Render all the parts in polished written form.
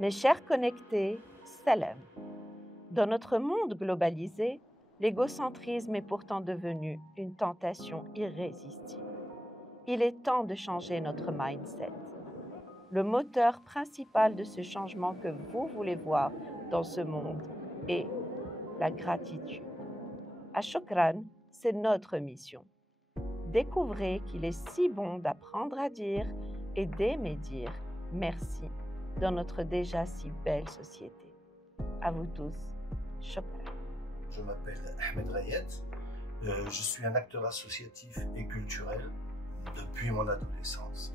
Mes chers connectés, salam. Dans notre monde globalisé, l'égocentrisme est pourtant devenu une tentation irrésistible. Il est temps de changer notre mindset. Le moteur principal de ce changement que vous voulez voir dans ce monde est la gratitude. À Shukran, c'est notre mission. Découvrez qu'il est si bon d'apprendre à dire et d'aimer dire merci dans notre déjà si belle société. À vous tous, Shukran. Je m'appelle Ahmed Rayet, je suis un acteur associatif et culturel depuis mon adolescence.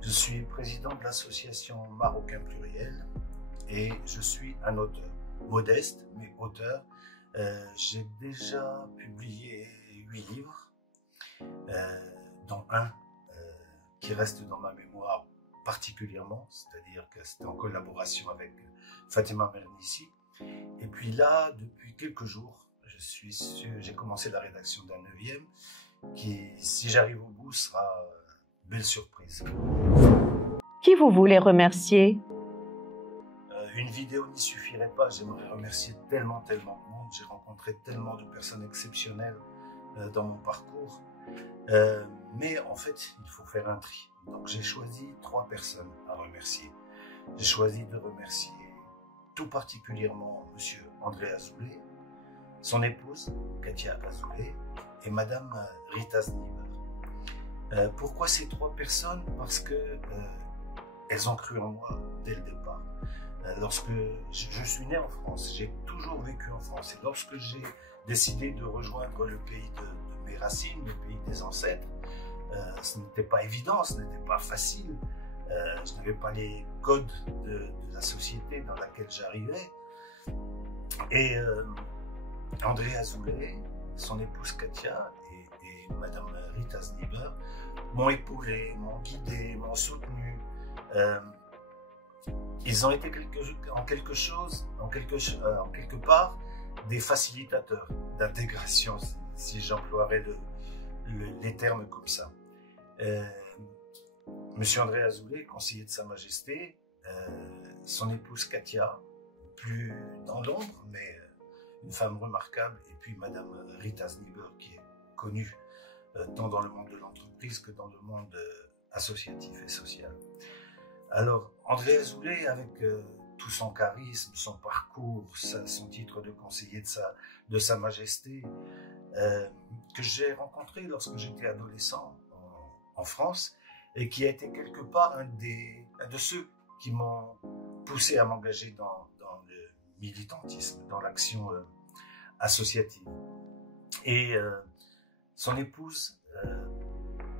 Je suis président de l'association Marocain Pluriel et je suis un auteur, modeste mais auteur. J'ai déjà publié 8 livres, dont un qui reste dans ma mémoire particulièrement, c'est-à-dire que c'était en collaboration avec Fatima Mernissi. Et puis là, depuis quelques jours, j'ai commencé la rédaction d'un 9e qui, si j'arrive au bout, sera une belle surprise. Qui vous voulez remercier? Une vidéo n'y suffirait pas, j'aimerais remercier tellement de monde, j'ai rencontré tellement de personnes exceptionnelles dans mon parcours, mais en fait, il faut faire un tri. Donc j'ai choisi 3 personnes à remercier. J'ai choisi de remercier tout particulièrement Monsieur André Azoulay, son épouse Katia Azoulay et Madame Rita Zniber. Pourquoi ces 3 personnes? Parce que elles ont cru en moi dès le départ. Lorsque je suis né en France, j'ai toujours vécu en France. Et lorsque j'ai décidé de rejoindre le pays de mes racines, le pays des ancêtres, ce n'était pas évident, ce n'était pas facile. Je n'avais pas les codes de la société dans laquelle j'arrivais. Et André Azoulay, son épouse Katia et Madame Rita Zniber m'ont épaulé, m'ont guidé, m'ont soutenu. Ils ont été en quelque part des facilitateurs d'intégration, si j'emploierais les termes comme ça. Monsieur André Azoulay, conseiller de Sa Majesté, son épouse Katia, plus dans l'ombre, mais une femme remarquable, et puis Madame Rita Zniber, qui est connue tant dans le monde de l'entreprise que dans le monde associatif et social. Alors, André Azoulay, avec tout son charisme, son parcours, son titre de conseiller de Sa Majesté, que j'ai rencontré lorsque j'étais adolescent en France, et qui a été quelque part un de ceux qui m'ont poussé à m'engager dans le militantisme, dans l'action associative. Et son épouse,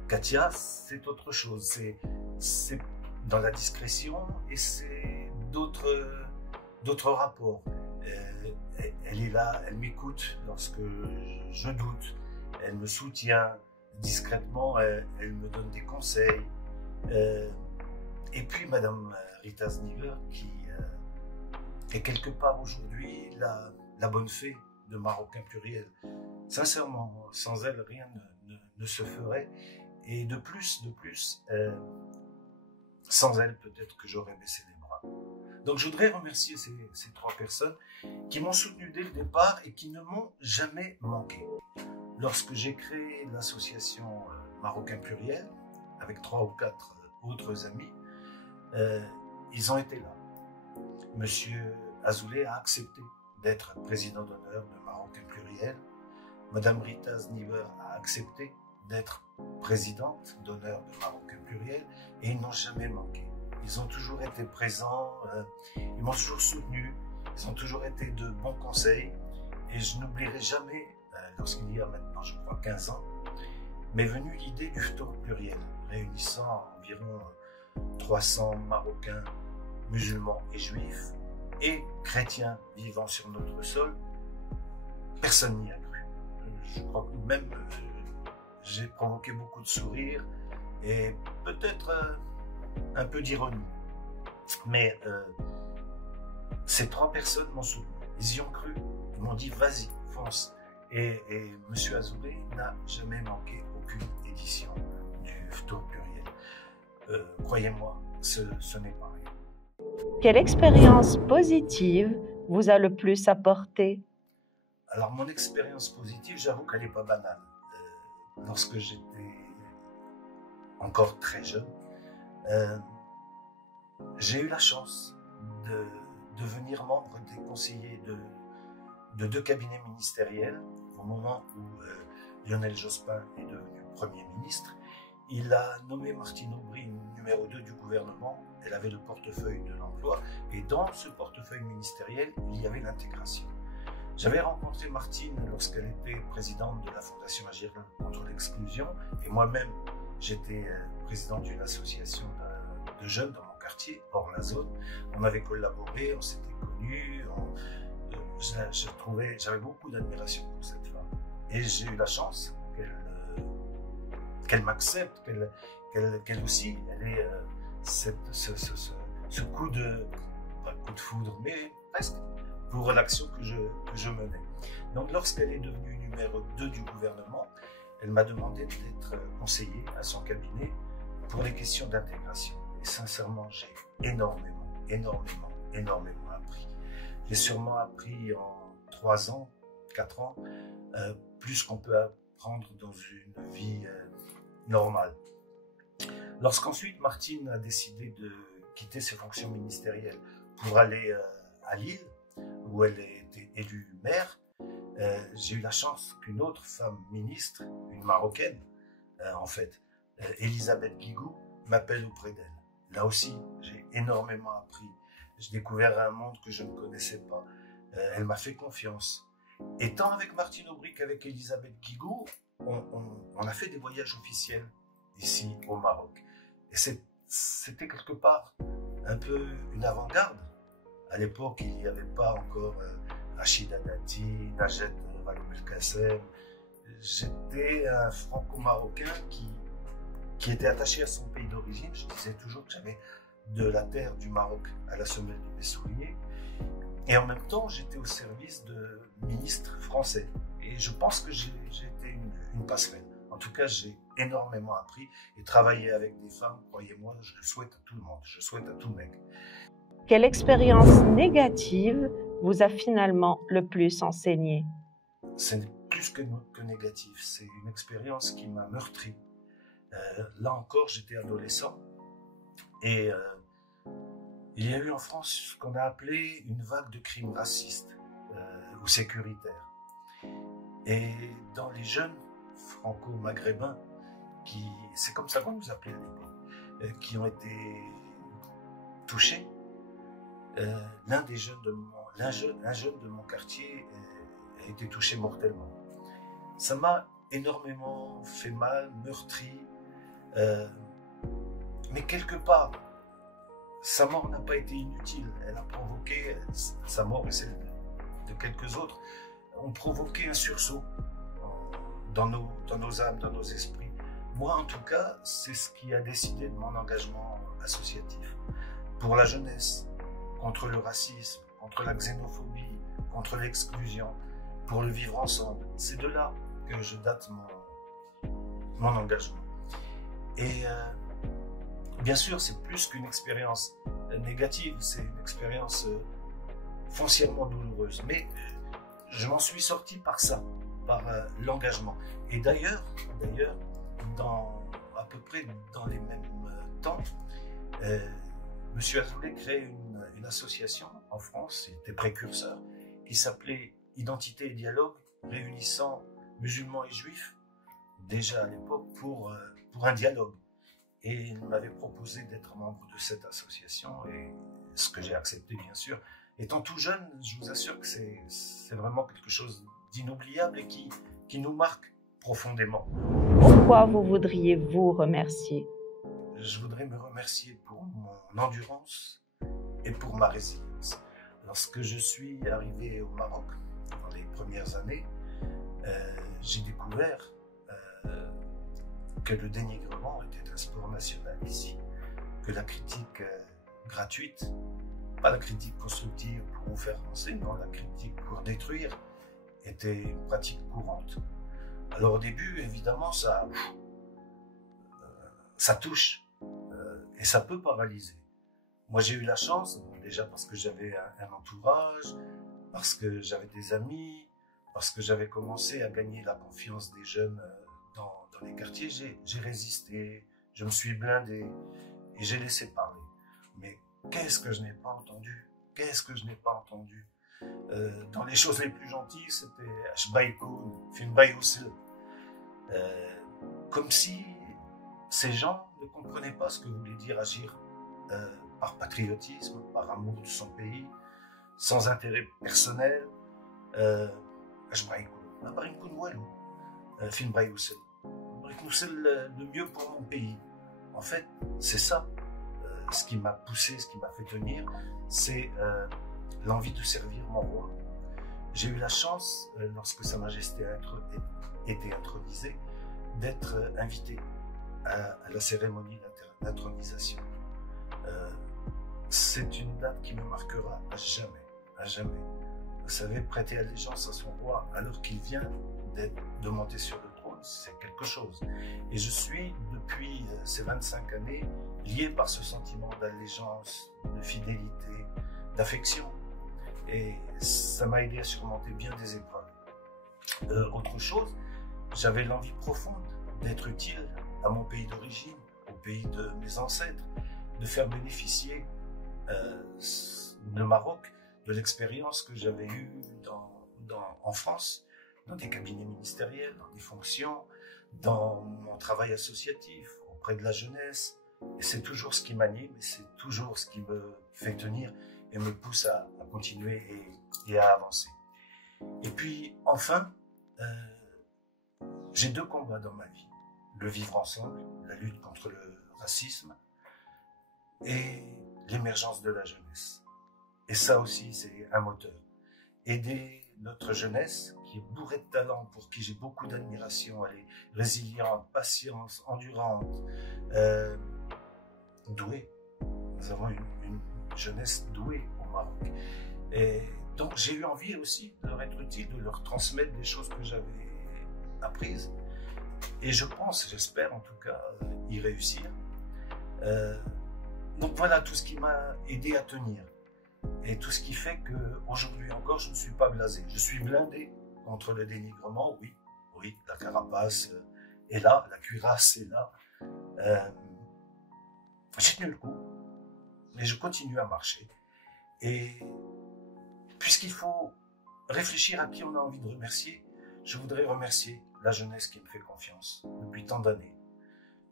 Katia, c'est autre chose, c'est dans la discrétion et c'est d'autres rapports. Elle est là, elle m'écoute lorsque je doute, elle me soutient discrètement, elle me donne des conseils. Et puis Madame Rita Zniber qui est quelque part aujourd'hui la bonne fée de Marocain Pluriel. Sincèrement, sans elle, rien ne se ferait. Et de plus, sans elle, peut-être que j'aurais baissé les bras. Donc je voudrais remercier ces 3 personnes qui m'ont soutenu dès le départ et qui ne m'ont jamais manqué. Lorsque j'ai créé l'association Marocain Pluriel, avec 3 ou 4 autres amis, ils ont été là. Monsieur Azoulay a accepté d'être président d'honneur de Marocain Pluriel. Madame Rita Zniber a accepté d'être présidente d'honneur de Marocain Pluriel et ils n'ont jamais manqué. Ils ont toujours été présents, ils m'ont toujours soutenu, ils ont toujours été de bons conseils et je n'oublierai jamais, lorsqu'il y a maintenant je crois 15 ans, m'est venue l'idée du Ftour Pluriel, réunissant environ 300 Marocains, musulmans et juifs et chrétiens vivant sur notre sol. Personne n'y a cru. Je crois que même j'ai provoqué beaucoup de sourires et peut-être un peu d'ironie. Mais ces 3 personnes m'ont soutenu. Ils y ont cru. Ils m'ont dit vas-y, fonce. Et M. Azoulay n'a jamais manqué aucune édition du Ftour Pluriel. Croyez-moi, ce n'est pas rien. Quelle expérience positive vous a le plus apporté? Alors, mon expérience positive, j'avoue qu'elle n'est pas banale. Lorsque j'étais encore très jeune, j'ai eu la chance de devenir membre des conseillers de 2 cabinets ministériels au moment où Lionel Jospin est devenu Premier ministre. Il a nommé Martine Aubry numéro 2 du gouvernement. Elle avait le portefeuille de l'emploi et dans ce portefeuille ministériel, il y avait l'intégration. J'avais rencontré Martine lorsqu'elle était présidente de la Fondation Agir contre l'exclusion et moi-même, j'étais président d'une association de jeunes dans mon quartier, hors la zone. On avait collaboré, on s'était connus, j'avais beaucoup d'admiration pour cette femme. Et j'ai eu la chance qu'elle m'accepte, qu'elle aussi, elle ait ce coup de, pas coup de foudre, mais presque, pour l'action que je menais. Donc lorsqu'elle est devenue numéro 2 du gouvernement, elle m'a demandé d'être conseiller à son cabinet pour les questions d'intégration. Et sincèrement, j'ai énormément appris. J'ai sûrement appris en 3 ans, 4 ans, plus qu'on peut apprendre dans une vie normale. Lorsqu'ensuite Martine a décidé de quitter ses fonctions ministérielles pour aller à Lille, où elle a été élue maire, j'ai eu la chance qu'une autre femme ministre, une Marocaine en fait, Elisabeth Guigou, m'appelle auprès d'elle. Là aussi, j'ai énormément appris. J'ai découvert un monde que je ne connaissais pas. Elle m'a fait confiance. Et tant avec Martine Aubry qu'avec Elisabeth Guigou, on a fait des voyages officiels ici au Maroc. Et c'était quelque part un peu une avant-garde. À l'époque, il n'y avait pas encore Rachida Dati, Najat Vallaud-Belkacem. J'étais un franco-marocain qui était attaché à son pays d'origine. Je disais toujours que j'avais de la terre du Maroc à la semelle de mes souliers. Et en même temps, j'étais au service de ministres français. Et je pense que j'ai été une passerelle. En tout cas, j'ai énormément appris et travailler avec des femmes, croyez-moi, je le souhaite à tout le monde, je le souhaite à tout mec. Quelle expérience négative vous a finalement le plus enseigné? C'est plus que négatif, c'est une expérience qui m'a meurtri. Là encore, j'étais adolescent et il y a eu en France ce qu'on a appelé une vague de crimes racistes ou sécuritaires. Et dans les jeunes franco-maghrébins, c'est comme ça qu'on nous appelait à l'époque, qui ont été touchés, un jeune de mon quartier a été touché mortellement. Ça m'a énormément fait mal, meurtri, mais quelque part, sa mort n'a pas été inutile. Elle a provoqué, sa mort et celle de quelques autres, ont provoqué un sursaut dans nos âmes, dans nos esprits. Moi, en tout cas, c'est ce qui a décidé de mon engagement associatif. Pour la jeunesse, contre le racisme, contre la xénophobie, contre l'exclusion, pour le vivre ensemble. C'est de là que je date mon engagement. Et bien sûr, c'est plus qu'une expérience négative, c'est une expérience foncièrement douloureuse. Mais je m'en suis sorti par ça, par l'engagement. Et d'ailleurs, à peu près dans les mêmes temps, M. Azoulay crée une association en France, il était précurseur, qui s'appelait Identité et Dialogue, réunissant musulmans et juifs, déjà à l'époque, pour un dialogue. Et il m'avait proposé d'être membre de cette association, et ce que j'ai accepté bien sûr. Étant tout jeune, je vous assure que c'est vraiment quelque chose d'inoubliable et qui nous marque profondément. Pourquoi vous voudriez vous remercier? Je voudrais me remercier pour mon endurance et pour ma résilience. Lorsque je suis arrivé au Maroc, dans les premières années, j'ai découvert que le dénigrement était un sport national ici, que la critique gratuite, pas la critique constructive pour vous faire avancer, non, la critique pour détruire, était une pratique courante. Alors au début, évidemment, ça touche et ça peut paralyser. Moi, j'ai eu la chance, déjà parce que j'avais un entourage, parce que j'avais des amis, parce que j'avais commencé à gagner la confiance des jeunes dans les quartiers. J'ai résisté, je me suis blindé et j'ai laissé parler. Mais qu'est-ce que je n'ai pas entendu? Qu'est-ce que je n'ai pas entendu? Dans les choses les plus gentilles, c'était Ashbaïkoun, Finbaïoussel. Comme si ces gens ne comprenaient pas ce que voulait dire agir par patriotisme, par amour de son pays, sans intérêt personnel. Le mieux pour mon pays. En fait, c'est ça. Ce qui m'a poussé, ce qui m'a fait tenir, c'est l'envie de servir mon roi. J'ai eu la chance, lorsque Sa Majesté a été intronisée, d'être invité à la cérémonie d'intronisation. C'est une date qui me marquera à jamais, à jamais. Vous savez, prêter allégeance à son roi alors qu'il vient de monter sur le trône, c'est quelque chose. Et je suis, depuis ces 25 années, lié par ce sentiment d'allégeance, de fidélité, d'affection. Et ça m'a aidé à surmonter bien des épreuves. Autre chose, j'avais l'envie profonde d'être utile à mon pays d'origine, au pays de mes ancêtres, de faire bénéficier le Maroc de l'expérience que j'avais eue en France, dans des cabinets ministériels, dans des fonctions, dans mon travail associatif, auprès de la jeunesse. Et c'est toujours ce qui m'anime, et c'est toujours ce qui me fait tenir et me pousse à continuer et à avancer. Et puis, enfin, j'ai 2 combats dans ma vie. Le vivre ensemble, la lutte contre le racisme et l'émergence de la jeunesse. Et ça aussi, c'est un moteur. Aider notre jeunesse, qui est bourrée de talent, pour qui j'ai beaucoup d'admiration, elle est résiliente, patiente, endurante, douée. Nous avons une jeunesse douée au Maroc. Et donc j'ai eu envie aussi de leur être utile, de leur transmettre des choses que j'avais apprises. Et je pense, j'espère en tout cas, y réussir. Donc voilà tout ce qui m'a aidé à tenir. Et tout ce qui fait qu'aujourd'hui encore, je ne suis pas blasé. Je suis blindé contre le dénigrement, oui, la carapace est là, la cuirasse est là. J'ai tenu le coup, mais je continue à marcher. Et puisqu'il faut réfléchir à qui on a envie de remercier, je voudrais remercier la jeunesse qui me fait confiance depuis tant d'années.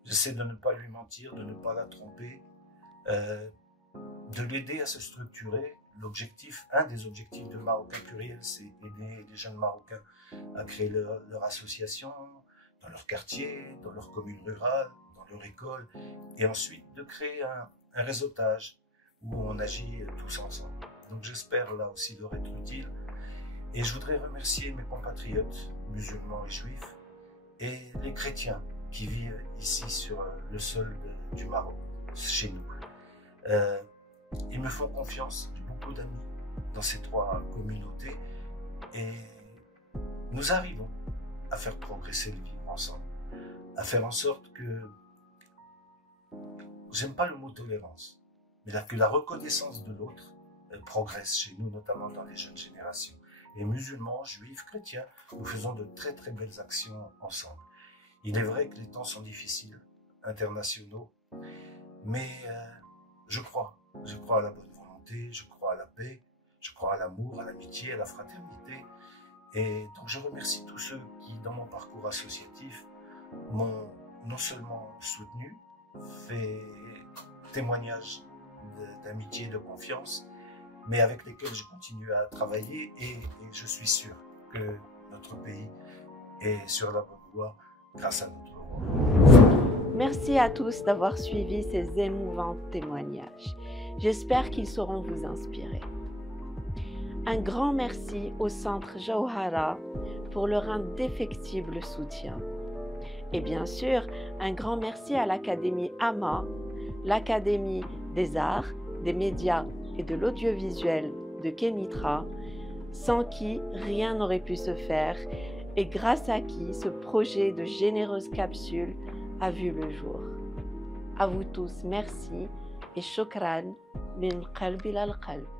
J'essaie de ne pas lui mentir, de ne pas la tromper, de l'aider à se structurer. Un des objectifs de Marocains Pluriels, c'est aider les jeunes Marocains à créer leur association dans leur quartier, dans leur commune rurale, dans leur école, et ensuite de créer un réseautage où on agit tous ensemble. Donc j'espère là aussi leur être utile. Et je voudrais remercier mes compatriotes musulmans et juifs et les chrétiens qui vivent ici sur le sol du Maroc, chez nous. Ils me font confiance, j'ai beaucoup d'amis dans ces 3 communautés et nous arrivons à faire progresser le vivre ensemble, à faire en sorte que, j'aime pas le mot tolérance, mais que la reconnaissance de l'autre progresse chez nous, notamment dans les jeunes générations. Et musulmans, juifs, chrétiens, nous faisons de très très belles actions ensemble. Il est vrai que les temps sont difficiles, internationaux, mais je crois à la bonne volonté, je crois à la paix, je crois à l'amour, à l'amitié, à la fraternité. Et donc je remercie tous ceux qui, dans mon parcours associatif, m'ont non seulement soutenu, fait témoignage d'amitié et de confiance, mais avec lesquels je continue à travailler et je suis sûr que notre pays est sur la bonne voie grâce à notre roi. Merci à tous d'avoir suivi ces émouvants témoignages. J'espère qu'ils sauront vous inspirer. Un grand merci au Centre Jawhara pour leur indéfectible soutien. Et bien sûr, un grand merci à l'Académie AMA, l'Académie des Arts, des Médias et de l'Audiovisuel de Kénitra, sans qui rien n'aurait pu se faire et grâce à qui ce projet de généreuses capsules a vu le jour. À vous tous, merci et shukran. من قلب إلى القلب.